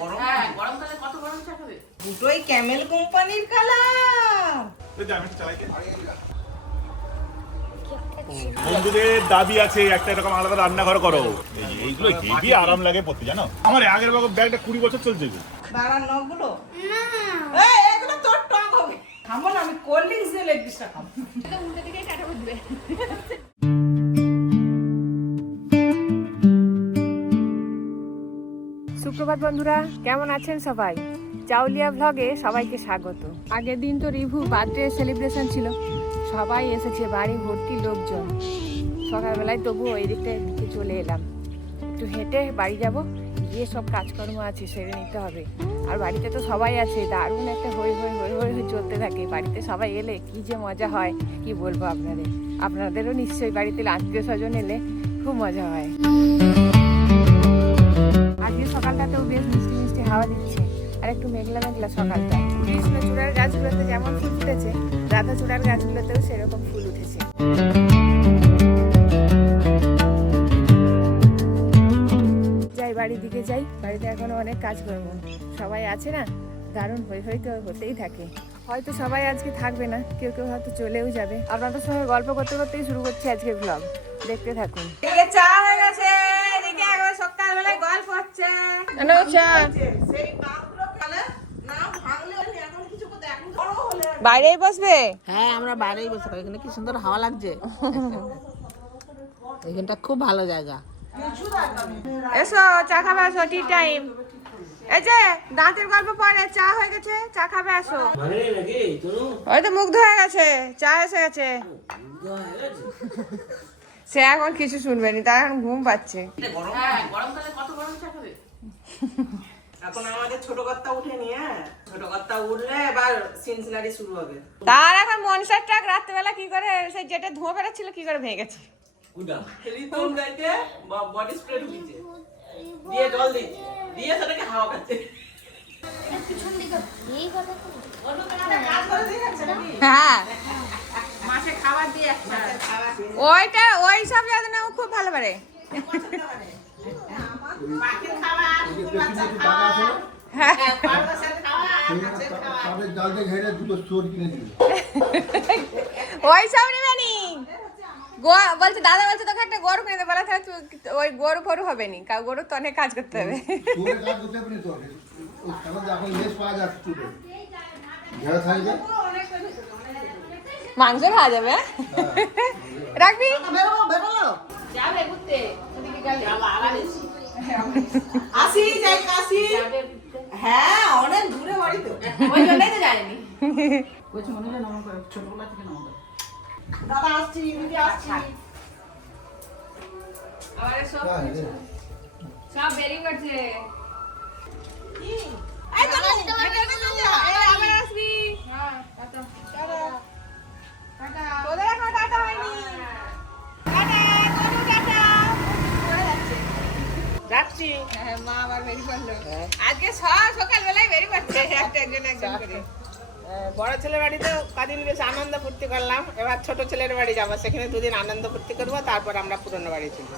গরমকালে কত গরম চা খাবে? দুটোই ক্যামেল কোম্পানির কালার। বন্ধুদের দাবি আছে একটা এরকম আলাদা রান্নাঘর করো। এইগুলো হেভি আরাম লাগে পড়তে, জানো? আমার আগের ব্যাগটা 20 বছর চলছে। দাঁড়ান নখগুলো এগুলো তোর টক হবে। খাবো না, আমি কোল্ড ড্রিঙ্কস দিয়ে লেগ পিসটা খাবো। উল্টো দিকে কাটা বুঝবে। সুপ্রভাত বন্ধুরা, কেমন আছেন সবাই? চাউলিয়া ভ্লগে সবাইকে স্বাগত। আগের দিন তো রিভু বার্থডে সেলিব্রেশন ছিল, সবাই এসেছে, বাড়ি ভর্তি লোকজন। সকালবেলায় তবু ওই দিকটা দিকে চলে এলাম, একটু হেঁটে বাড়ি যাব, গিয়ে সব কাজকর্ম আছে সেরে নিতে হবে। আর বাড়িতে তো সবাই আছে, দারুণ একটা হই হই হই হই হই চলতে থাকে। বাড়িতে সবাই এলে কি যে মজা হয় কি বলবো আপনাদেরও নিশ্চয়ই বাড়িতে আত্মীয় স্বজন এলে খুব মজা হয়। আজকে সকালটাতেও বেশ মিষ্টি মিষ্টি হাওয়া দিচ্ছে, আর একটু মেঘলা মেঘলা সকালটা। কৃষ্ণচূড়ার গাছগুলোতে যেমন ফুল ফুটেছে, রাধাচূড়ার গাছগুলোতেও সেরকম ফুল উঠেছে। যাই বাড়ির দিকে যাই, বাড়িতে এখনো অনেক কাজ করবো, সবাই আছে না, দারুণ হই হই তো হতেই থাকে। হয়তো সবাই আজকে থাকবে না, কেউ কেউ হয়তো চলেও যাবে। আপনাদের সঙ্গে গল্প করতে করতেই শুরু করছি আজকের ব্লগ, দেখতে থাকুন। এদিকে চা হয়ে গেছে, এদিকে একবার সকালবেলায় গল্প হচ্ছে। চা সেই কাপগুলো কালে না ভাঙলে এখন কিছু করতে, এখন বড় হলে বাইরেই বসবে? হ্যাঁ, আমরা বাইরেই বসে থাকি। এখানে কি সুন্দর হাওয়া লাগছে। এখানটা খুব ভালো জায়গা। এসো চা খাবে, আসো, টি টাইম। এই যে দাঁতের গল্প পরে চা হয়ে গেছে, চা খাবে, আসো। ওই তো মুগ্ধ হয়ে গেছে, চা এসে গেছে। সে এখন কিছু শুনবে না, তার এখন ঘুম পাচ্ছে। গরমকালে কত গরম চা খাবে? এখন আমাদের ছোট কর্তা উঠে নিয়ে, ছোট কর্তা উঠলে এবার সিনসিনারি শুরু হবে। তার এখন মনসার ট্রাক রাত্রেবেলা কি করে, সেই যেটা ধোঁয়া বেরোচ্ছিল কি করে ভেঙে গেছে। রিতম গাইতে বডি স্প্রে দিয়েছে, দিয়ে জল দিয়েছে, দিয়ে সেটাকে হাওয়া খাচ্ছে। হ্যাঁ, মাসে খাবার দিয়ে একটা ওইটা ওই সব যাতে ও খুব ভালো পারে। পাখির খাবার, কুকুর বাচ্চার খাবার, খরগোশের খাবার, মাছের খাবার। ওই সব নেবে নি। বলছে দাদা বলছে তোকে একটা গরু কিনে দেবো, বলে তাহলে ওই গরু ফরু হবে নি, গরুর তো অনেক কাজ করতে হবে। মাংস খাওয়া যাবে, রাখবি? যাবে ঘুরতে, ওদিকে গেলে আবার এসি আসি যাই কাশি। হ্যাঁ, অনেক দূরে বাড়ি তো, ওই জন্যই তো যায়নি। বলছি মনে হয় নমন করে, ছোটবেলা থেকে নমন করে। দাদা আসছি, দিদি আসছি। আবার সব বেরিয়ে পড়ছে। এই তো আবার আসবি। হ্যাঁ, টাটা। টাটা। তোদের এখন টাটা হয়নি। টাটা, কোনো টাটা। চলে যাচ্ছে। যাচ্ছি। হ্যাঁ, মা আবার বেরিয়ে পড়লো। আজকে সকালবেলায় বেরিয়ে পড়ছে একজন করে। বড় ছেলের বাড়িতে কদিন বেশ আনন্দ ফুর্তি করলাম, এবার ছোট ছেলের বাড়ি যাবো, সেখানে দুদিন আনন্দ ফুর্তি করবো, তারপর আমরা পুরনো বাড়ি চলবো।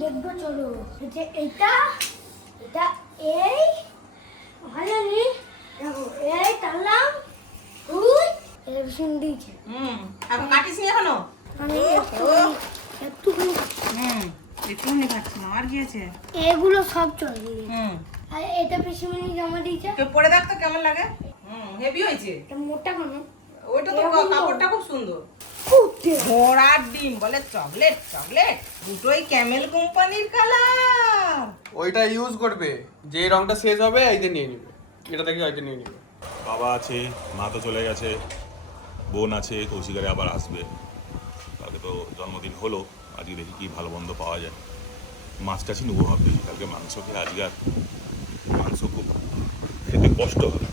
দেখবো চলো, যে এটা এটা এই ভালো নেই, দেখো এই টানলাম, ওই এরকম দিয়েছে। এখন কাটিস নি এখনো? আমি একটুখানি একটুখানি খাচ্ছি না, আর কি আছে? এগুলো সব চলে আর এটা পিসিমণি জমা দিয়েছে। তো পরে দেখ তো কেমন লাগে। হেভি হয়েছে। এটা মোটা কোনো ওইটা তো কাপড়টা খুব সুন্দর। কুটে ঘোড়ার ডিম বলে চকলেট, চকলেট দুটোই ক্যামেল কোম্পানির কালার। ওইটা ইউজ করবে, যে রংটা শেষ হবে এইটা নিয়ে নিবে, এটা থেকে ওইটা নিয়ে নিবে। বাবা আছে, মা তো চলে গেছে, বোন আছে, কৌশিকারে আবার আসবে। কালকে তো জন্মদিন হলো, আজকে দেখি কি ভালো মন্দ পাওয়া যায়। মাছ টাছই নেবো ভাবছি, কালকে মাংস খেয়ে আজকে আর মাংস খুব খেতে কষ্ট হবে।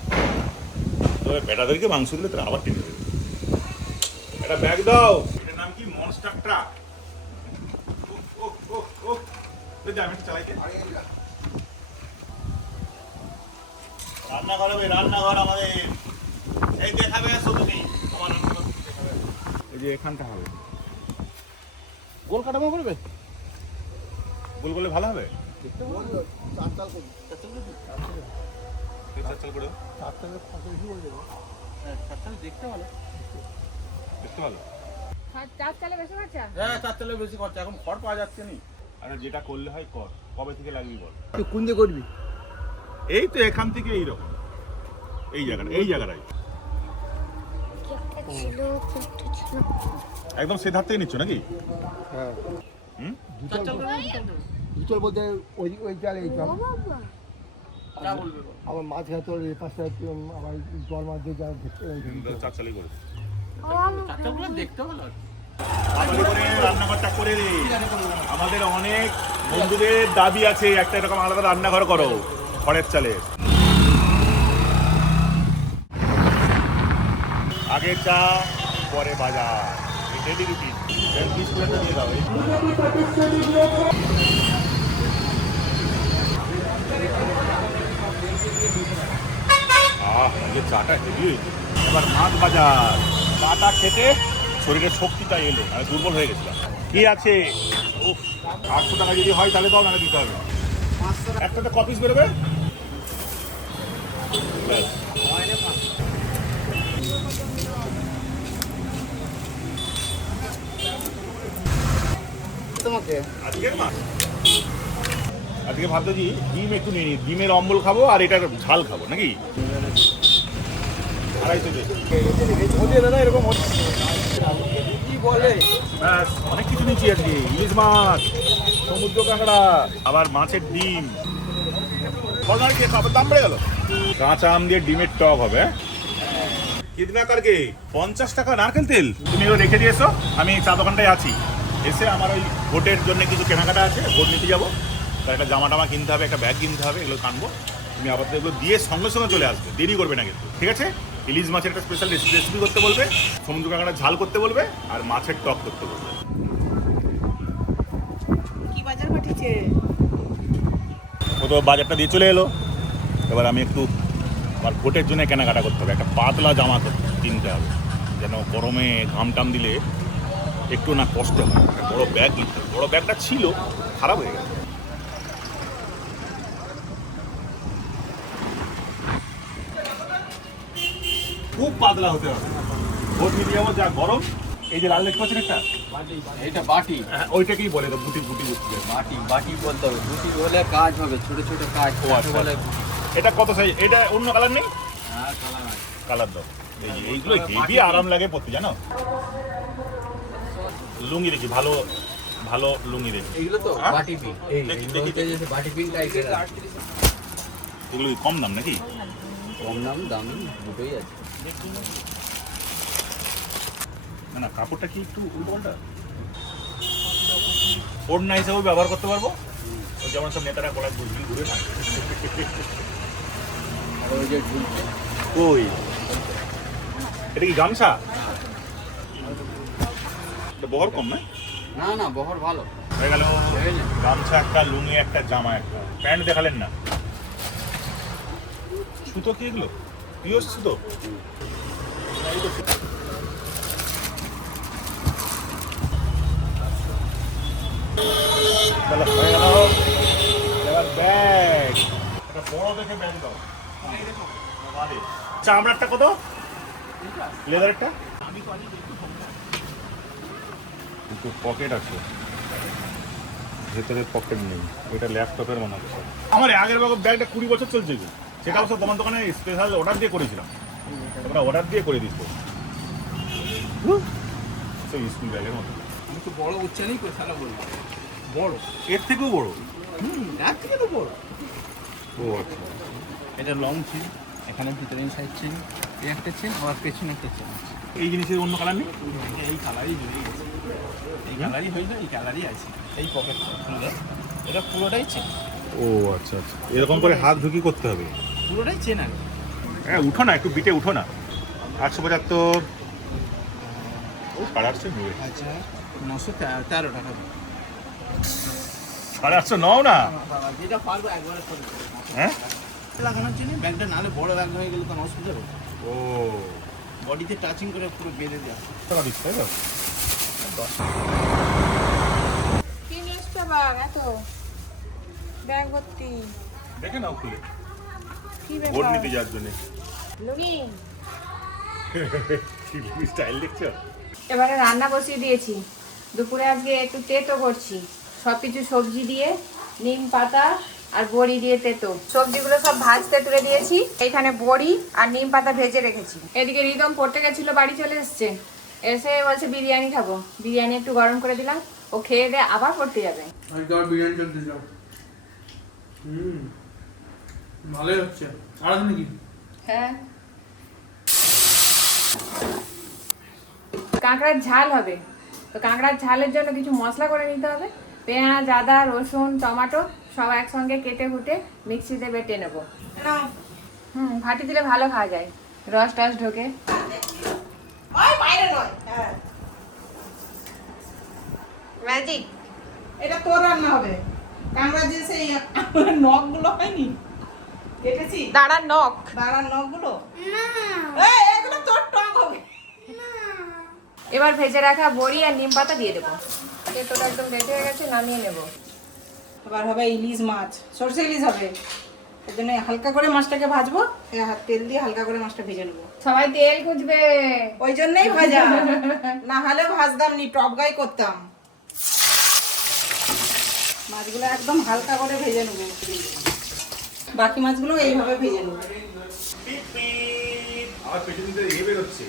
তবে বেটাদেরকে মাংস দিলে তারা আবার টেনে দেবে। একটা ব্যাগ দাও, এটার নাম কি? Monster truck. আমি একটু চালাইতে। রান্নাঘর হবে, রান্নাঘর আমাদের। এই দেখাবে, এসো যে এখানটা হবে গোল কাটামো করবে গোল করলে ভালো হবে চার চাল করে দেখতে ভালো দেখতে ভালো চার চালে বেশি খরচা? হ্যাঁ 4 চালের বেশি খরচা এখন খড় পাওয়া যাচ্ছে না আচ্ছা যেটা করলে হয় কর কবে থেকে লাগবি বল তুই কোন দিয়ে করবি এই তো এখান থেকে এইরকম এই জায়গাটাই ছিল একটা ছিল একদম সে ধার থেকে নিচ্ছ নাকি হ্যাঁ হুম দুটোর বলতে ওই ওই চাল এই চাল ও বাবা আবার মাছ ঘাতর এই পাশে আবার জল মাছ দিয়ে যা চার চালই করে চালগুলো দেখতে ভালো তাড়াতাড়ি করে রান্নাঘরটা করে দে আমাদের অনেক বন্ধুদের দাবি আছে একটা এরকম আলাদা রান্নাঘর করো খড়ের চালে আগে চা পরে বাজার ডেলি রুটিন বিস্কুটটা দিয়ে দাও চাটা হেভি এবার মাছ বাজার চাটা খেতে শরীরের শক্তিটা এলো আমি দুর্বল হয়ে গেছিলাম কি আছে 800 টাকা যদি হয় তাহলে তো আমাকে দিতে হবে একটাতে কপিস বেরোবে ব্যাস। তোমাকে আজকের মাছ আজকে ভাবতেছি ডিম একটু নিয়ে নিই ডিমের অম্বল খাবো আর এটার ঝাল খাবো নাকি 250 দাদা এরকম কি বলে ব্যাস অনেক কিছু নিচ্ছি আজকে ইলিশ মাছ সমুদ্র কাঁকড়া আবার মাছের ডিম দাম বেড়ে গেল কাঁচা আম দিয়ে ডিমের টক হবে কিতনা কালকে 50 টাকা নারকেল তেল তুমি ও রেখে দিয়েছো আমি চা দোকানটায় আছি এসে আমার ওই ভোটের জন্য কিছু কেনাকাটা আছে ভোট নিতে যাবো তার একটা জামা টামা কিনতে হবে একটা ব্যাগ কিনতে হবে এগুলো কানবো তুমি আবার এগুলো দিয়ে সঙ্গে সঙ্গে চলে আসবে দেরি করবে না কিন্তু ঠিক আছে ইলিশ মাছের একটা স্পেশাল রেসিপি করতে বলবে সমুদ্র কাঁকড়া ঝাল করতে বলবে আর মাছের টক করতে বলবে কি বাজার পাঠিয়েছে? ও তো বাজারটা দিয়ে চলে এলো এবার আমি একটু আমার ভোটের জন্য কেনাকাটা করতে হবে একটা পাতলা জামা কিনতে হবে যেন গরমে ঘাম টাম দিলে একটু না কষ্ট হয় একটা বড় ব্যাগ কিনতে হবে বড় ব্যাগটা ছিল খারাপ হয়ে গেছে খুব পাতলা হতে হবে ভোট নিতে যাবো যা গরম এই যে লাল দেখতে পাচ্ছেন একটা এটা বাটি হ্যাঁ, ওইটাকেই বলে তো বুটি বুটি বুটি বাটি বাটি বলতে হবে বুটি হলে কাজ হবে ছোট ছোট কাজ ও আচ্ছা বলে এটা কত সাইজ এটা অন্য কালার নেই হ্যাঁ কালার আছে কালার দাও এই যে এইগুলো হেভি আরাম লাগে পড়তে জানো লুঙ্গি দেখি ভালো ভালো লুঙ্গি দেখি এইগুলো তো হ্যাঁ? বাটি পিন এই দেখি, এইগুলো হচ্ছে যে বাটি পিন টাইপের এগুলো কি কম দাম নাকি কম দাম দাম দুটোই আছে না না কাপড়টা কি একটু উল্টোপাল্টা ওড়না হিসেবে ব্যবহার করতে পারবো ওই যেমন সব নেতারা গলায় বুঝবি ঘুরে থাকে আর ওই যে ঝুলছে ওই এটা কি গামছা এটা বহর কম না না না বহর ভালো হয়ে গেল গামছা একটা লুঙ্গি একটা জামা একটা প্যান্ট দেখালেন না সুতো কি এগুলো পিওর সুতো তাহলে হয়ে গেল এবার ব্যাগ একটা বড় দেখে ব্যাগ দাও চামড়ারটা কত লেদারটা কিন্তু পকেট আছে ভেতরে পকেট নেই ওইটা ল্যাপটপের মনে হচ্ছে আমার আগের ব্যাগটা 20 বছর চলছে সেটা অবশ্য তোমার দোকানে স্পেশাল অর্ডার দিয়ে করেছিলাম তোমরা অর্ডার দিয়ে করে দিচ্ছ সেই স্কুল ব্যাগের মতো আমি তো বড় উচ্চারণই করে সারা বলবো বড় এর থেকেও বড় এর থেকে তো বড় ও আচ্ছা এটা লং চেন এখানে ভিতরে সাইড চেন এই একটা চেন আর পেছনে একটা চেন আছে এই জিনিসের অন্য কালার নেই এই কালারই জুড়ে গেছে এই কালারই হইলো এই কালারই আছে এই পকেট খুলে এটা পুরোটাই চেন ও আচ্ছা আচ্ছা এরকম করে হাত ঢুকি করতে হবে পুরোটাই চেন আর হ্যাঁ উঠো না একটু বিটে উঠো না 875 ও 850 নেবে আচ্ছা 913 টাকা 850 নাও না যেটা পারবো একবারে করে হ্যাঁ লাগানোর জন্য ব্যাগটা নালে বড় ব্যাগ হয়ে গেলে তো নষ্ট হবে ও বডিতে টাচিং করে পুরো বেঁধে দেওয়া। টাকা দিচ্ছ তাই তো? কি নিয়ে এসছো আবার এত ব্যাগ ভর্তি? দেখে নাও খুলে, কি ভোট ব্যাপার? নিতে যাওয়ার জন্য। লুঙ্গি? স্টাইল দেখছো? এবারে রান্না বসিয়ে দিয়েছি। দুপুরে আজকে একটু তেতো করছি, সব কিছু সবজি দিয়ে, নিম পাতা আর বড়ি দিয়ে তেতো। সবজিগুলো সব ভাজতে তুলে দিয়েছি, এখানে বড়ি আর নিম পাতা ভেজে রেখেছি। এদিকে রিদম পড়তে গেছিল, বাড়ি চলে এসছে, এসে বলছে বিরিয়ানি খাবো। বিরিয়ানি একটু গরম করে দিলাম, ও খেয়ে দিয়ে আবার পড়তে যাবে। বিরিয়ানি চলতে যাও। ভালোই হচ্ছে। আর আছে নাকি? হ্যাঁ, কাঁকড়ার ঝাল হবে, তো কাঁকড়ার ঝালের জন্য কিছু মশলা করে নিতে হবে। পেঁয়াজ, আদা, রসুন, টমেটো সব একসঙ্গে কেটে কুটে মিক্সিতে বেটে নেবো। ফাটি দিলে ভালো খাওয়া যায়, রস টস ঢোকে। ওই বাইরে নয়। হ্যাঁ, ম্যাজিক। এটা তোর রান্না হবে। কাঁকড়া যে সেই নখগুলো হয়নি কেটেছি, দাঁড়ার নখ। দাঁড়ার নখগুলো, এগুলো তোর টক হবে। এবার ভেজে রাখা বড়ি আর নিম পাতা দিয়ে দেবো। তেতোটা একদম বেঁচে হয়ে গেছে, নামিয়ে নেবো। এবার হবে ইলিশ মাছ, সরষে ইলিশ হবে। এর জন্য হালকা করে মাছটাকে ভাজবো, তেল দিয়ে হালকা করে মাছটা ভেজে নেবো। সবাই তেল খুঁজবে, ওই জন্যই ভাজা, না হলে ভাজতাম নি, টপ গাই করতাম। মাছগুলো একদম হালকা করে ভেজে নেবো, বাকি মাছগুলো এইভাবে ভেজে নেবো। আমার পেছন থেকে ইয়ে বেরোচ্ছে,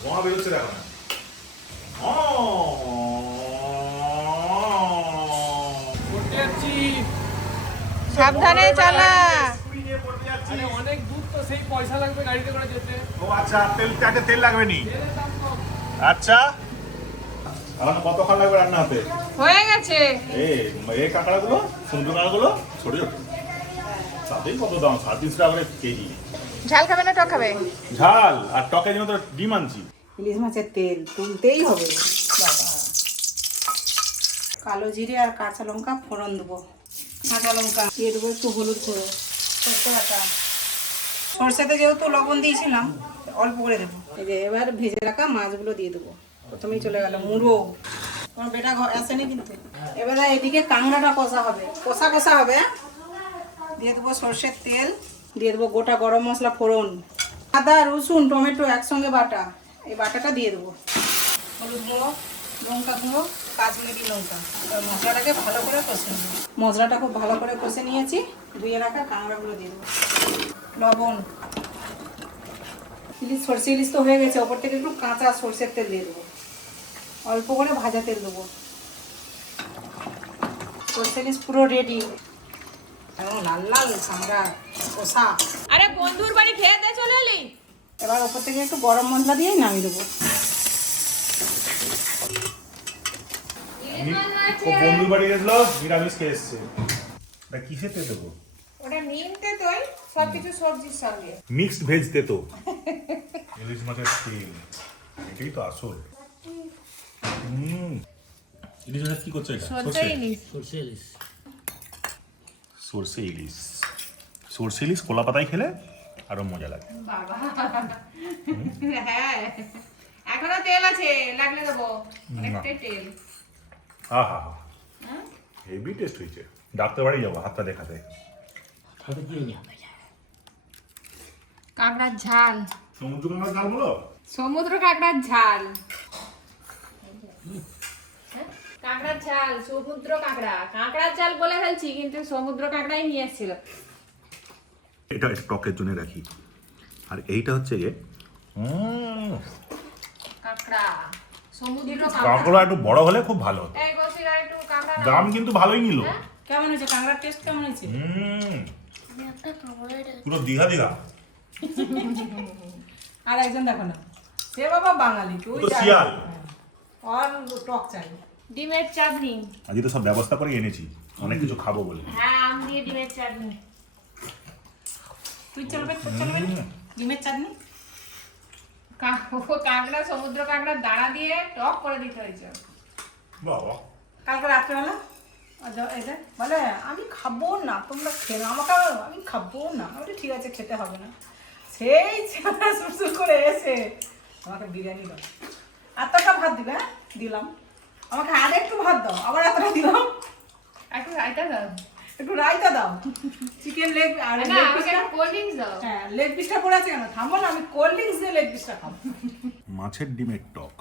ধোঁয়া বেরোচ্ছে, দেখো না। করতে যাচ্ছি। সাবধানে চালা। আরে অনেক দূর তো, সেই পয়সা লাগবে গাড়িতে করে যেতে। ও আচ্ছা, তেল লাগবে নি? আচ্ছা, এখন কতক্ষণ লাগবে রান্না হতে? হয়ে গেছে। এই কাঁকড়াগুলো, সমুদ্র কাঁকড়াগুলো ছোট ছোট, তাতেই কত দাম, 350 টাকা করে কেজি। ঝাল খাবে না টক খাবে? ঝাল আর টকের জন্য তো ডিম আনছি। ইলিশ মাছের তেল তুলতেই হবে বাবা। কালো জিরে আর কাঁচা লঙ্কা ফোড়ন দেবো। কাঁচা লঙ্কা দিয়ে দেবো, একটু হলুদ গুঁড়ো, সরষে বাটা। সরষেতে যেহেতু লবণ দিয়েছিলাম, অল্প করে দেবো। এই যে এবার ভেজে রাখা মাছগুলো দিয়ে দেবো। প্রথমেই চলে গেল মুড়ো, তোমার বেটা আসেনি কিন্তু। এবারে এদিকে কাঁকড়াটা কষা হবে, কষা হবে। দিয়ে দেবো সরষের তেল, দিয়ে দেবো গোটা গরম মশলা ফোড়ন, আদা, রসুন, টমেটো একসঙ্গে বাটা, এই বাটাটা দিয়ে দেবো। হলুদ গুঁড়ো, লঙ্কা গুঁড়ো, কাশ্মীরি লঙ্কা। এবার মশলাটাকে ভালো করে কষে নেবো। মশলাটা খুব ভালো করে কষে নিয়েছি, ধুয়ে রাখা কাঁকড়াগুলো দিয়ে দেবো। লবণ, ইলিশ, সরষে ইলিশ তো হয়ে গেছে, ওপর থেকে একটু কাঁচা সরষের তেল দিয়ে দেবো, অল্প করে ভাজা তেল দেবো। সরষে ইলিশ পুরো রেডি, লাল লাল কাঁকড়া কষা। আরে বন্ধুর বাড়ি খেতে চলে এলি? এবার ওপর থেকে একটু গরম মশলা দিয়ে নামিয়ে দেবো। বন্ধুর বাড়ি গেছিল, নিরামিষ খেয়ে এসছে। কিসেতে দেবো? ওটা নিম তেতোই, সবকিছু সবজির সঙ্গে। মিক্সড ভেজ তেতো। ইলিশ মাছের তেল, এটাই তো আসল। ইলিশ মাছ কি করছো? এটা সরষে ইলিশ। সরষে ইলিশ, সরষে ইলিশ কলা পাতায় খেলে আরো মজা লাগে। বাবা, হ্যাঁ এখনো তেল আছে, লাগলে দেবো অনেকটাই তেল। আহা, হেভি টেস্ট হয়েছে। ডাক্তার বাড়ি যাবো হাতটা দেখাতে। কাঁকড়ার ঝাল, সমুদ্র কাঁকড়ার ঝাল বলো? সমুদ্র কাঁকড়ার ঝাল। কাঁকড়ার ঝাল, সমুদ্র কাঁকড়া। কাঁকড়ার ঝাল বলে ফেলছি, কিন্তু সমুদ্র কাঁকড়াই নিয়ে এসেছিল। এটা টকের জন্য রাখি। আর এইটা হচ্ছে যে কাঁকড়া, সমুদ্র কাঁকড়া একটু বড় হলে খুব ভালো হতো। এই বলছি আর একটু কাঁকড়া দাম কিন্তু ভালোই নিল। কেমন হয়েছে কাঁকড়ার টেস্ট, কেমন হয়েছে? পুরো দীঘা দীঘা। আর একজন দেখো না, সে বাবা বাঙালি, তুই তো শিয়াল। আর টক চাই। ডিমের চাটনি। আজকে তো সব ব্যবস্থা করে এনেছি, অনেক কিছু খাবো বলে। হ্যাঁ, আম দিয়ে ডিমের চাটনি। তুই চলবে ডিমের চাটনি। কাঁকড়া, সমুদ্র কাঁকড়া দাঁড়া দিয়ে টক করে দিতে হয়েছে। বাবা, কালকে রাত্রেবেলা বলে আমি খাবো না, তোমরা খেলো আমাকে, আমি খাবো না। আমি ঠিক আছে, খেতে হবে না। সেই সুরসুর করে এসে আমাকে বিরিয়ানি দাও, এতটা ভাত দিবে, হ্যাঁ দিলাম, আমাকে আর একটু ভাত দাও, আবার এতটা দিলাম, একটু রায়তা দাও। একটু রায়তা দাও, চিকেন লেগ আর না, লেগ আমাকে পিসটা, একটা কোল্ড ড্রিঙ্কস দাও। হ্যাঁ লেগ পিসটা পড়ে আছে কেন, থামো না, আমি কোল্ড ড্রিঙ্কস দিয়ে লেগ পিসটা খাবো। মাছের ডিমের টক,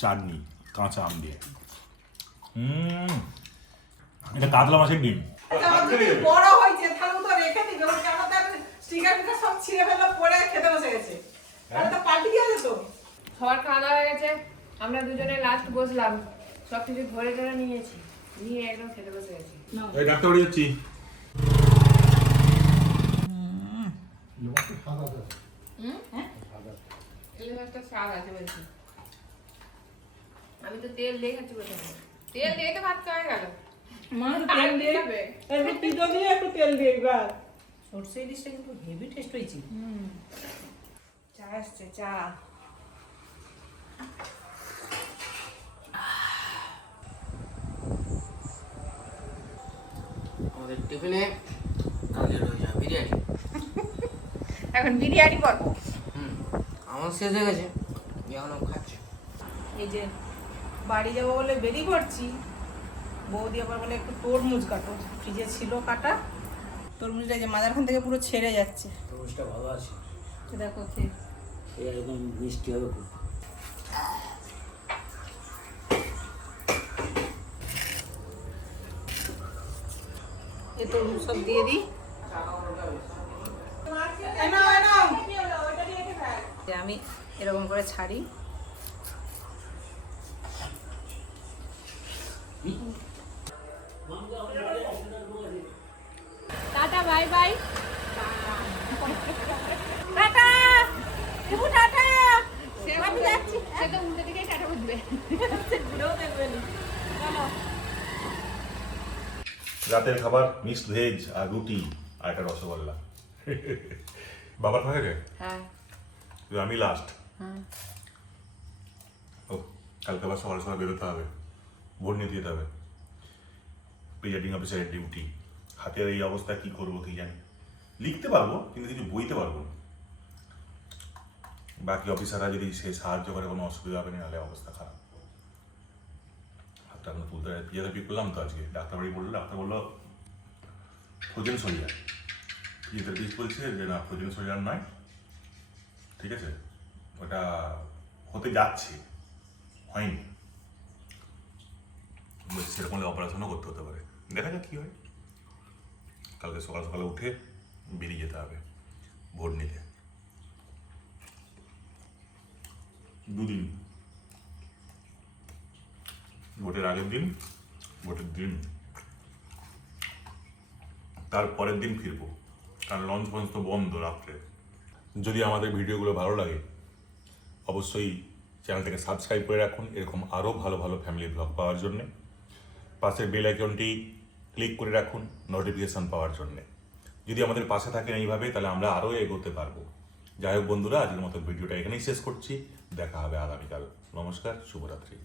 চাটনি, কাঁচা আম দিয়ে। এটা কাতলা মাছের ডিম। বড় হয়েছে তাহলে তো রেখে দিবে, ওর কেন তার স্টিকার ফিকার সব ছিঁড়ে ফেললো, পরে খেতে বসে গেছে, তাহলে তো পাল্টি দিয়ে যেত। সবার খাওয়া দাওয়া হয়ে গেছে, আমরা দুজনে লাস্ট বসলাম, সব কিছু ধরে ধরে নিয়েছি, নিয়ে একদম খেতে বসে গেছি। এই ডাক্তার বাড়ি যাচ্ছি। ইলিশ মাছটা স্বাদ আছে বলছি, আমি তো তেল দিয়ে খাচ্ছি প্রথমে, তেল দিয়ে তো ভাত খাওয়া গেল। তেল দিয়ে একটু পিঠো দিয়ে একটু তেল দিয়ে এবার সরষে ইলিশটা কিন্তু হেভি টেস্ট হয়েছে। চা আসছে, চা। আমাদের টিফিনে কালকে রয়েছে বিরিয়ানি। এখন বিরিয়ানি করবো। আমার শেষ হয়ে গেছে, এখনো খাচ্ছে। এই যে বাড়ি যাবো বলে বেরিয়ে পড়ছি, বৌদি আবার বলে একটু তরমুজ কাটো, ফ্রিজে ছিল কাটা তরমুজটা, যে মাঝখান থেকে পুরো ছেড়ে যাচ্ছে। তরমুজটা ভালো আছে, দেখো খেয়ে একদম মিষ্টি হবে খুব। এই তরমুজ সব দিয়ে দিই। আমি এরকম করে ছাড়ি। Tata, bye bye. Tata Debu, tata. আমি যাচ্ছি, সে তো উল্টো দিকেই টাটা বুঝবে। রাতের খাবার মিক্সড ভেজ আর রুটি আর একটা রসগোল্লা। বাবার খাওয়া গেছে? হ্যাঁ। আমি লাস্ট। ও কালকে আবার সকাল সকাল বেরোতে হবে, ভোট নিতে যেতে হবে, প্রিজাইডিং অফিসারের ডিউটি। হাতের এই অবস্থা কি করবো কি জানি, লিখতে পারবো কিন্তু কিছু বইতে পারবো না। বাকি অফিসাররা যদি সে সাহায্য করে কোনো অসুবিধা হবে না, নাহলে অবস্থা খারাপ। হাতটা আমরা তুলতে ফিজিওথেরাপি করলাম তো আজকে, ডাক্তার বাড়ি বললো, ডাক্তার বললো ফ্রোজেন সোলিয়ার। ফিজিওথেরাপিস্ট বলছে যে না, ফ্রোজেন সোলিয়ার নয়, ঠিক আছে, ওটা হতে যাচ্ছে, হয়নি, সেরকম অপারেশনও করতে হতে পারে। দেখা যাক কী হয়। কালকে সকাল সকালে উঠে বেরিয়ে যেতে হবে ভোট নিতে। 2 দিন, ভোটের আগের দিন, ভোটের দিন, তার পরের দিন ফিরবো, কারণ লঞ্চ ফঞ্চ তো বন্ধ রাত্রে। যদি আমাদের ভিডিওগুলো ভালো লাগে অবশ্যই চ্যানেলটাকে সাবস্ক্রাইব করে রাখুন, এরকম আরও ভালো ভালো ফ্যামিলি ব্লগ পাওয়ার জন্যে। পাশের বেল আইকনটি ক্লিক করে রাখুন নোটিফিকেশান পাওয়ার জন্যে। যদি আমাদের পাশে থাকেন এইভাবে, তাহলে আমরা আরও এগোতে পারবো। যাই হোক বন্ধুরা, আজকের মতো ভিডিওটা এখানেই শেষ করছি, দেখা হবে আগামীকাল। নমস্কার, শুভরাত্রি।